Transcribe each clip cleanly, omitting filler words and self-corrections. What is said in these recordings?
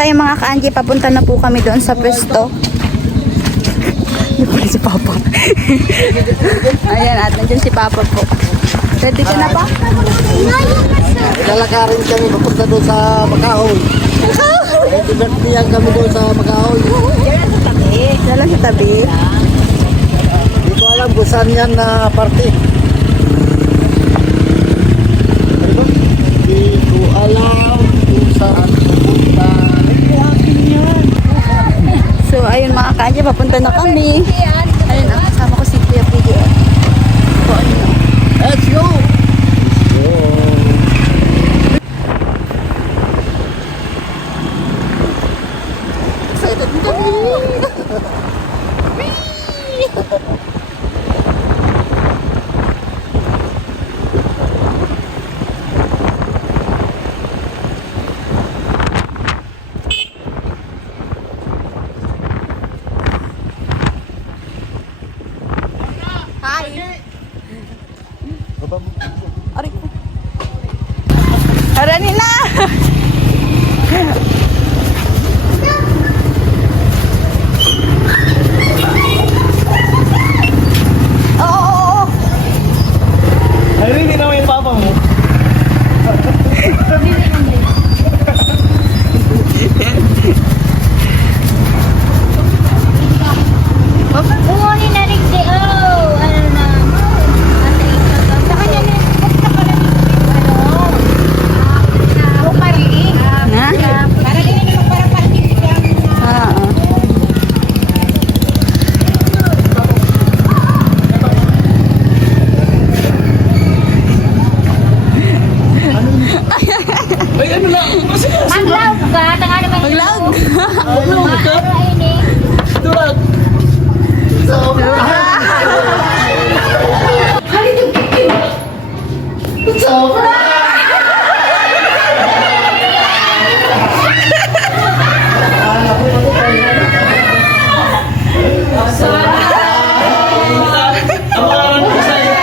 So yung mga ka-Angie, papunta na po kami doon sa pwesto. Si Papa. Ayan, at nandiyan si Papa po. Ready ka na pa? Lalakarin kami papunta doon sa Macau. Divertihan kami doon sa Macau. Dala sa tabi. Hindi ko alam kung saan yan na party. Hindi ko alam kung saan pupunta. So ayun mga ka-Angie, papunta na kami. Ayun, kasama ko si Kuya Pidi. Let's go! Excited kami! Aray ko. Harani na! Oo. Ay, hindi naman yung papa mo. Umuni na rin di, oh, ano na, sa kanya na, basta ka na ano, pariin. Ha? Para din naman para parking siya. Oo. Ay, ano lang? Maglaw ka, tanga naman. Maglag. Maglaw ka. Durag. Ang pangalan ko sa'yo.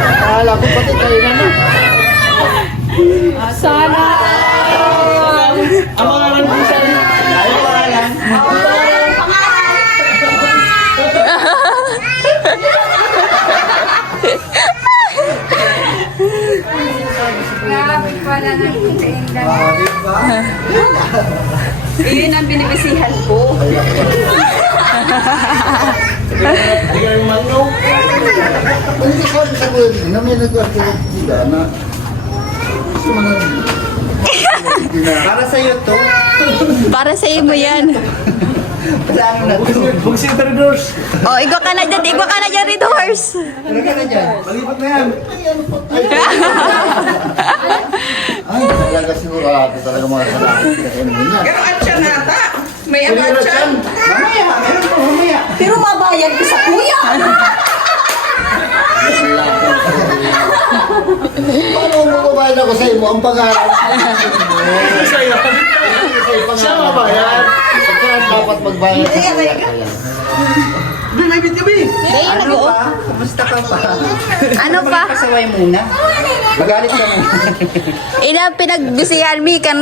Akala ko pati kayo na. Sana. Ang pangalan ko sa'yo. Iyon ang binibisihan ko. Hindi ka yung manyo. Hindi ko alam sabihin na may nag-artist na para sa iyo to. Para sa iyo mo yan. Saan na to? Huwag si Traders. Oh, igwa ka na dyan, Red Horse. Ano ka na dyan? Malipat na yan. Ay, talaga sigurado talaga mga salamat. Pero atyan nata. May ang Pero atyan. mamaya, meron po mamaya. Pero mabayad ko sa kuya. Paano mo babayad ako sa iyo? Ang pangarap. Sa'yo. Siya mabayad. Pagkaan dapat magbayad sa kuya. Bi, may bit ka, Bi. Ano pa? Kumusta ka pa? Ano pa? Pasaway muna. Magalit ka muna. Ina pinagbisihan mi ka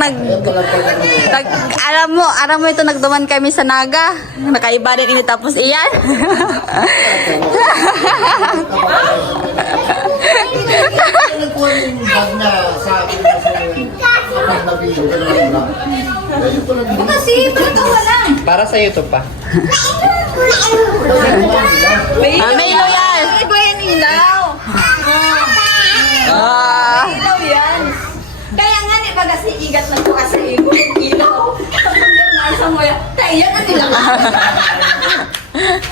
alam mo ito nagduman kami sa Naga. Nakaiba din ini tapos iyan. Nagkuha yung bag na sa akin na sa nabilo. Kasi, patawa lang. Para sa iyo to pa. May ilaw yan. Iba yan ilaw. Ilaw yan. Kaya nga ni baga si igat na ko sa igo yung ilaw. Kapag yung nasa mo yan, kaya na nila.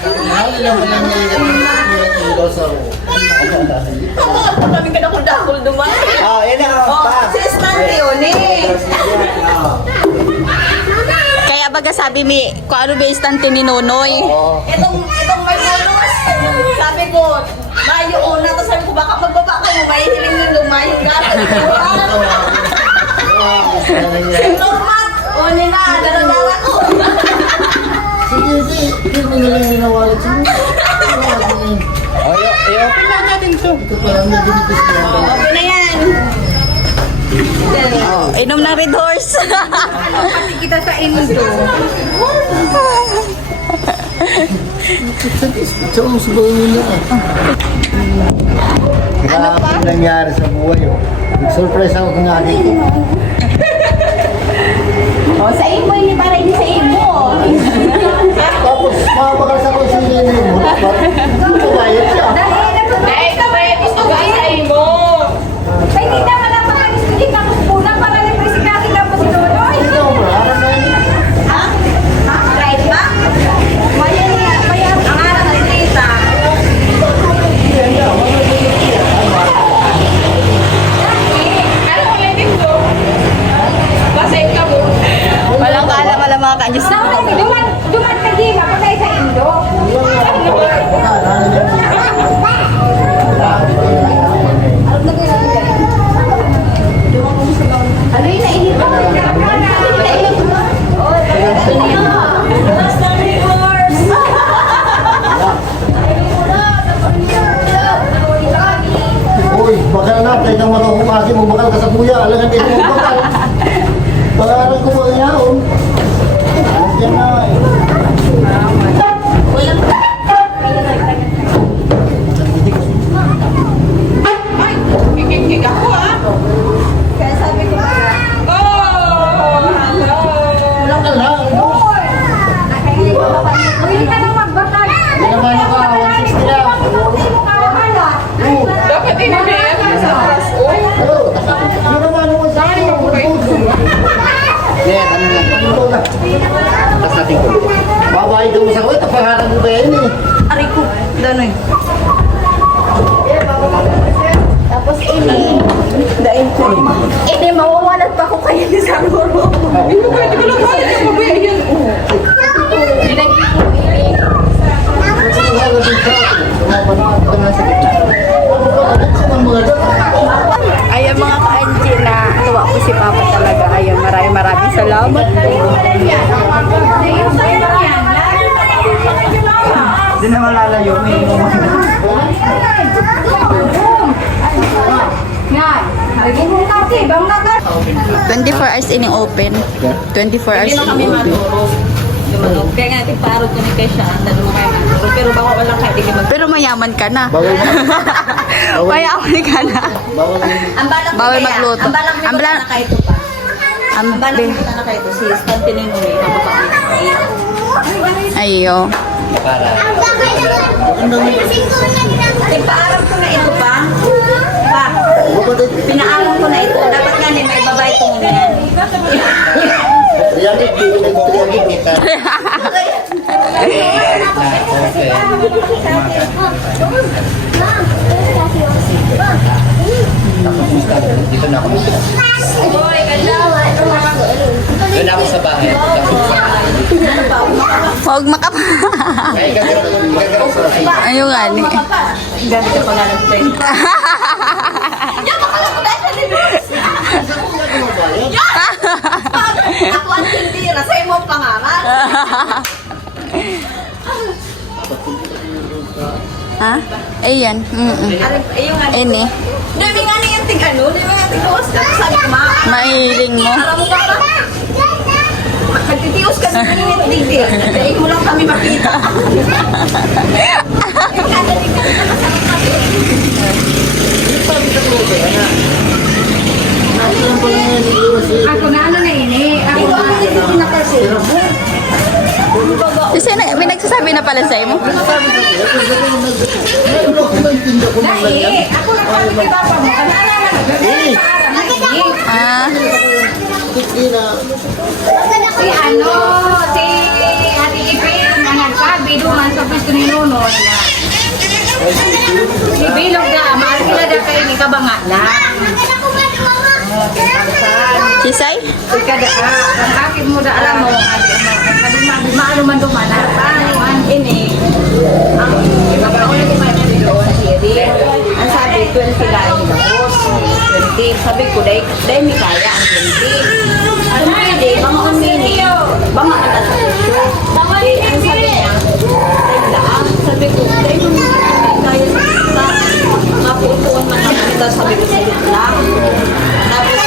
Mahal lang lang yung ilaw sa Kami ka na kung dakol duman. yan na pa. Si Stanley yun eh. Kaya baga sabi mi, kung ano ba istante ni Nonoy. Itong may bonus. Sabi ko, Mayo una, tapos sabi ko, baka magbaba ka mo, mahihiling yung lumahin ka. Normat! O nila, dala-dala ko. Sige, Hindi mo na lang ninawalit siya. I-open na natin ito. Ito pala, may binibis na lang. Okay na yan. Oh, inom ng Red Horse. Pati kita sa indo. Ito ang subaw nila. Ano pa? Nangyari sa buhay, oh. Nag-surprise ako kung akin. O, sa imo, hindi para hindi sa imo. Tapos, makabakas ako sa inyo mo. Pabayad siya. Dahil ka ba yung gusto ka sa imo? Ay, hindi naman ang mga gusto din ako pulang para ng presidente ka po si Dodoy. Ito, araw na yun. Ha? Ha? Right ba? Maya ang araw ng Rita. Ano ko lang dito? Basay ka mo. Walang kaalam-alam mga kanyos. Duman ka di, mapunay sa indo. Ano yung nainit ko? Uy, bakal na. Kaya kang makakumaki mo. Bakal ka sa buya. Alangan dito mo bakal. Pangalan ko ba yaon? Yan na. Kikikik ako ah. Kaya sabi ko ba? Oh! Hello! Walang ka lang. Hindi ka nang magbatag. Hindi naman ako. 160 lang. Dapat inibigay ka sa atas. Oh! Hello. Hindi naman ako sa akin. Yan, ano lang. Ito na. Tapos natin ko. Babae daw mo sa kawit. Tapangarap mo ba yan eh? Aray ko. Danoy. Tapos ini. Dain ko. Ini, mawawalat pa ko kayo ni Saguro. Hindi ko pwede ko lang kaya yung mabaya yan. Nilagay ko ini. Ayan mga ka-NG na tuwa po si Papa talaga. Ayan, maraming salamat po. Hindi naman lalayo. May Yan. Lagyan mo kasi. Bang nagat. 24 hours in open. 24 hours in open. Lumano. Kaya nga natin parod ko ni Kesha. Andalo mo kayo maturo. Pero baka walang kayo. Hindi mag... Pero mayaman ka na. Bawal na. Mayaman ka na. Bawal na. Ang balak mo Bawal kaya, magluto. Ang balak mo Ang kaya balak- na kayo ito pa. Ang Ang balak mo na kayo ito. Si Stantinino eh. Ayo. para. Ipaaram ko na ito pa. Pa. Pinaaram ko na ito. Dapat nga may babae ito muna yan. Yan, Kita. Dito na ako. Doon ako sa bahay. Huwag makap... Ay, gagawin sa akin. Ayun nga ni. Gamit ka pa nga ng friend. Yan, makala ko dahil sa libros. Ako ang tindira. Sa'yo mo ang pangalan. Ha? Ayan. Yung ano. Ene. Dami nga na yung ting ano. Dami nga yung ting kawas ka. Sabi ko ma. Mailing mo. Alam mo ba ba? Magtitios ka sa minit digdi. Dahil mo lang kami makita. Kadaling ka na masarap kami. Ako na ano na ini. Ako na ano pinakasin. Kasi may nagsasabi na pala sa'yo mo. Dahil, ako na kami kay Papa mo. Ano na naman? Ah. Si ano, si Ate Ipin, ang nagsabi duman sa pwesto ni Nonoy na si Bilog na, mahal sila na kayo ni Kabanga na. Sisay? Kada, ang akin mo da alam mo, maano man dumana, ang ini, ang ibagaw na dumana doon, Siri, ang sabi, 20 lang hinapos, 20, sabi ko, dahil may kaya ang 20. Ang pwede, mga unmini, baka ang sa presyo. Ang sabi niya, Sabi ko, kaya mo kaya sa mapuutuan man lang kita, sabi ko sa lang. Tapos,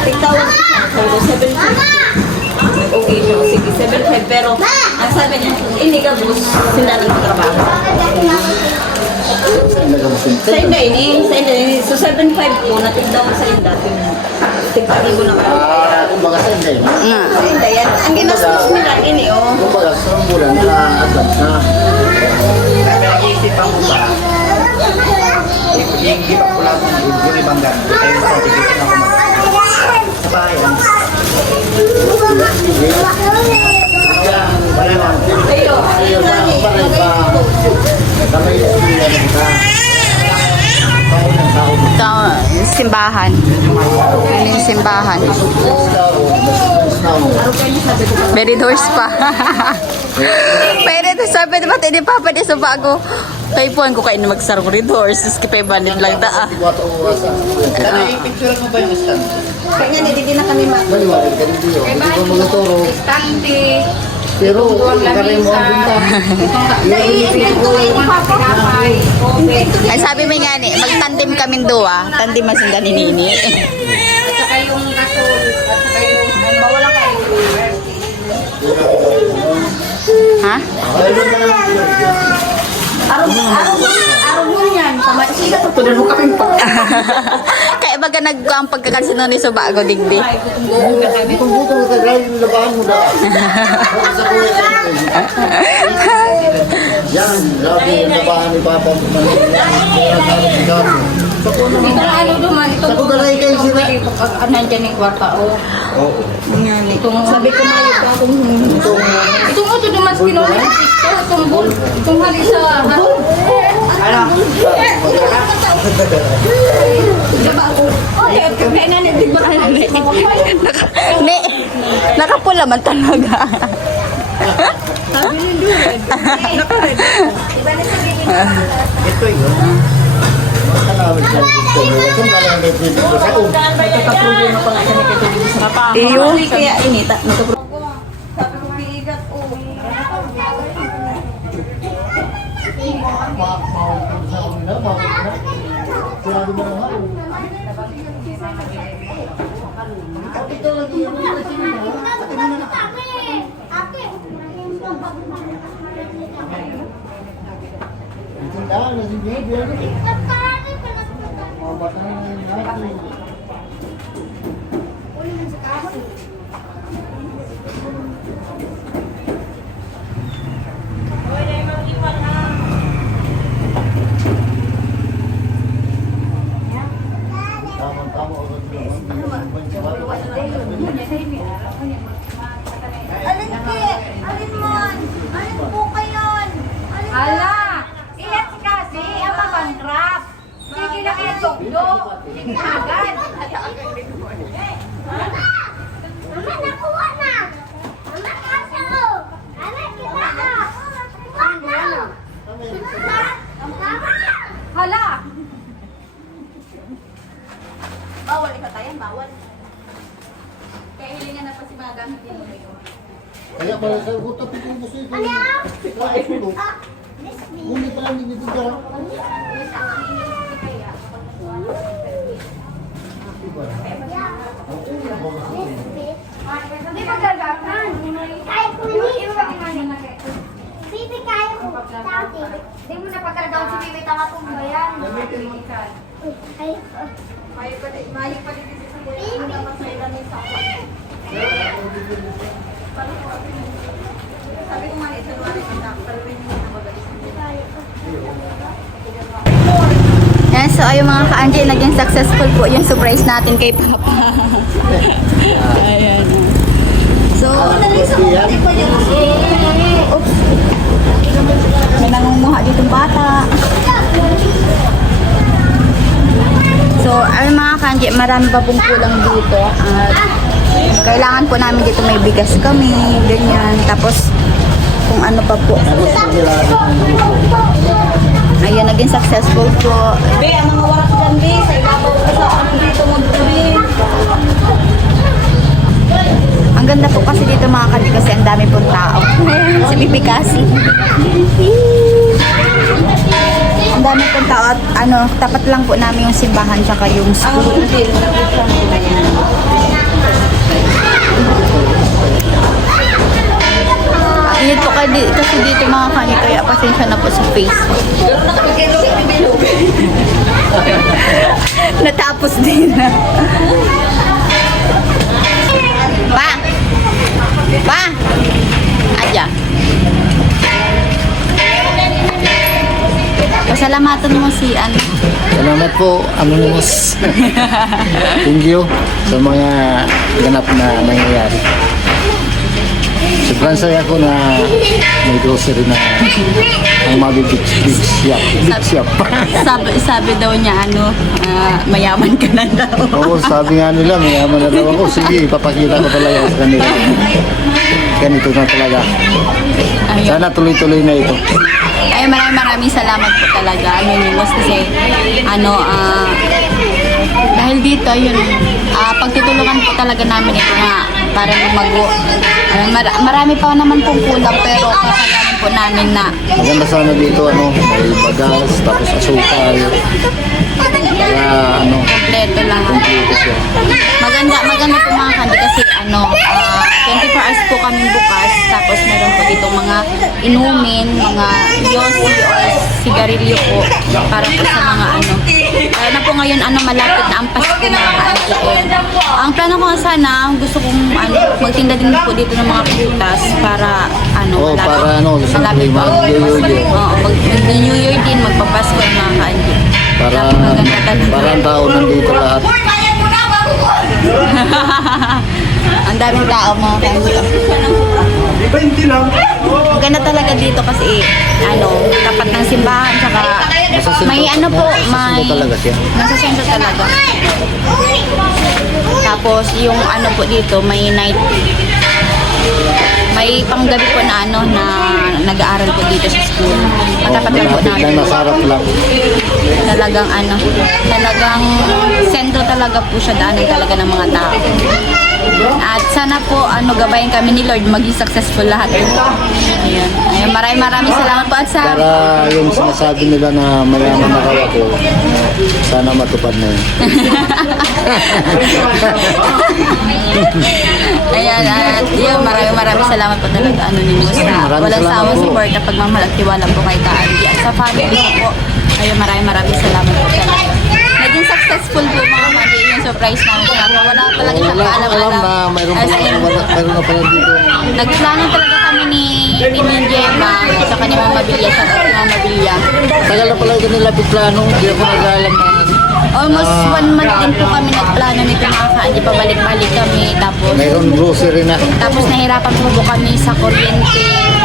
tigtawag ko, sabi ko, 750. Okay siya, sige, 7.5. Pero, ang sabi niya, hindi ka boss, sila nagtrabaho. Sa inda ini. So, 7.5 ko, natigdaw sa inda. Tigtawag ko na ka. Kumbaga sa hindi. Sa inda yan. Ang ginastos nila, ini oh. Kumbaga sa bulan na agad na. Kaya nag-iisipan mo ba? Iigipak ko lang yung ibang ganito. Kaya matigitin ako sa bayan. Yan, parang. Ayo, ayo na ni. Kamay yung sila na kita. Tao ng tao. Ito, simbahan. Ano yung simbahan? Very doors pa. Pero ito sabi, di ba, hindi pa pwede sa bago. Kaya po, ko kayo na magsarong doors. Skip 500 lang taa. Ano yung picture mo ba yung stand? Kaya nga, hindi na kami Maliwanag ka rin dito. Hindi ko magaturo. Stante. Pero, karay mo ang bunta. Ay sabi mo nga ni, magtandim kami doa. Tandim mas yung ganinini. At saka yung gasol. At saka yung bawala kayo. Ha? Araw mo yan. Tama, siya ito. Tunan mo kami pa. Kaya baga ang pagkakasino ni Subago digdi. Kung buto mo tagay, yung labahan mo na. Sa kuya sa yan, grabe yung labahan ni Papa. Ano duman ito? Sa kugaray kayo sila. Nandiyan yung kwarta. Oh. Oo. Itong sabi ko na yung akong itong ito duman sa kinuha. Itong hali sa Ano? Ne, nakapula man talaga. Ito yun. Iyo. kaya ini tak Alin mon? Alin po kayo? Ala! Iyan si kasi, ang mapangkrap. Sige lang yan, tukdo. Sige agad. Mama, nakuha na! Mama, kasa ko! Mama, kita ka! Mama! Hala! bawal ikatayan, bawal. Kaya hilingan na pa si mga gamit din mo. Kaya pala sa utap ito mo sa ito. Kahit ito. Ngunit pa lang hindi dito. Hindi ba gagapan? Kaya ko ni! Bibi, kaya ko! Tati! Hindi mo na pagkaragawan si Bibi tanga kung ba yan? Ay, May pa din sa buhay. Ano naman sa ilan yung sako? Sabi ko nga ito naman yung anak. Pero rin yung magalis ng buhay. Yan, so ayun mga ka-Anji, naging successful po yung surprise natin kay Papa. Ayan. So, oops. May nangunguha ditong bata. So, ayun mga ka-Anji, marami pa pong kulang dito. At kailangan po namin dito may bigas kami, ganyan. Tapos, kung ano pa po. Ayan, naging successful po. Be, ang mga warak dyan, Be. Sa ibabaw ko sa ano dito mo, Be. Ang ganda po kasi dito mga ka-Anji kasi ang dami pong tao. Si Bibi kasi. dami pong tao at ano, tapat lang po namin yung simbahan tsaka yung school. Init po kasi dito mga kani, kaya pasensya na po sa Facebook. Natapos din na. Pa! Pa! Adya. Pasalamatan mo si ano. Salamat po, Anonymous. Thank you sa mga ganap na nangyayari. Sobrang saya ko na may grocery na ang mabibig shop. Big shop. sabi daw niya ano, mayaman ka na daw. Oo, sabi nga nila, mayaman na daw ako. Sige, ipapakita ko talaga sa kanila. Ganito na talaga. Ayun. Sana tuloy-tuloy na ito. Ay, maraming salamat po talaga, Anonymous, kasi dahil dito, yun, pagtutulungan po talaga namin ito nga para lumago. Marami pa naman pong kulang, pero kakalaman po namin na Maganda sana dito, may bagas, tapos asukal. Para, kompleto lang. kompleto siya. Maganda po mga kandi kasi 24 hours po kami bukas, tapos meron po dito mga inumin, mga yosi or sigarilyo po para po sa mga na po ngayon malapit na ang Pasko mga kandi. Ang plano ko nga sana, gusto kong magtinda din po dito ng mga prutas para Oo, para malapit po. mag-New Year. Oo, mag-New Year din, magpapasko yung mga kandi. Para, Maganda talaga. para ang tao nandito lahat. Ang daming tao mga kandi. Maganda talaga dito kasi tapat ng simbahan tsaka may may talaga siya. nasa sentro talaga. Tapos yung po dito may night, may panggabi po na na nag-aaral po dito sa school. Matapat lang po Malapit lang, namin. nasa harap lang. Talagang talagang sentro talaga po siya, daanan talaga ng mga tao. At sana po gabayan kami ni Lord maging successful lahat ito. Ayun. Ayun, maraming salamat po at sa Para yung sinasabi nila na mayaman na raw ako, sana matupad na yun. Ayan, at yun, maraming salamat po talaga Anonymous na Maraming walang salamat sawang po. support na pagmamahal at tiwala po kay Kaanji at sa family ko po. Ayun, maraming salamat po talaga. Naging successful po mga mali yung surprise namin. Wala talaga siya Wala ko alam na mayroon As in, na pala dito. nagplano talaga kami ni Gemma sa ni Mama Villa, sa Mama Villa. Tagal na pala ito nila plano, hindi ako nag-aalam na. Almost 1 month din po kami nagplano nito mga Kaanji, pabalik-balik kami, tapos Mayroon grocery na. nahirapan po kami sa kuryente.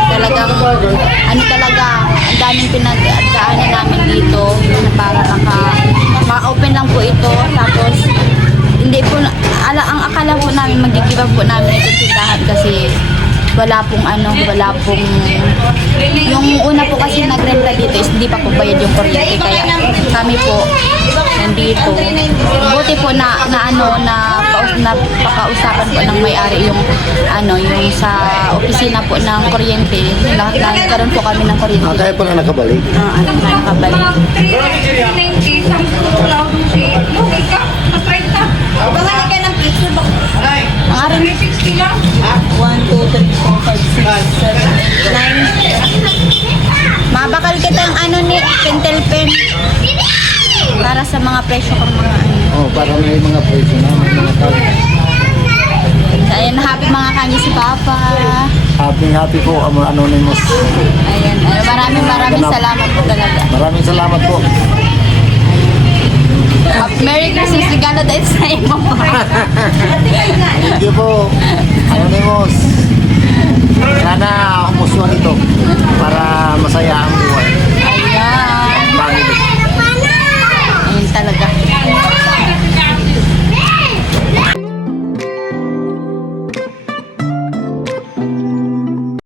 Talagang, talaga, ang daming pinagdaanan namin dito na para maka-open lang po ito. Tapos, hindi po, ang akala po namin, mag-give up po namin itong tindahan kasi wala pong yung una po kasi nagrenta dito is hindi pa po bayad yung kuryente, kaya kami po nandito. Buti po na pakausapan po ng may-ari yung yung sa opisina po ng kuryente. Nagkaroon po kami ng kuryente. Kaya pala nakabalik. Nakabalik. Bumalik ka ng picture ba? Ang aral 60 lang. 1, 2, 3, 4, 5, 6, 7, 9. Mabakal kita ang ni pentel pen para sa mga presyo ng mga Para may mga presyo na, may mga tao. Ayan, happy mga kanyi si Papa. Happy po, Anonymous. Ayan, maraming salamat po talaga. Maraming salamat po. Merry Christmas, regalo dahil sa imo. Thank you po, Anonymous. Sana humuswan ito para masaya ang buhay. Ayan. Family. Ayan talaga.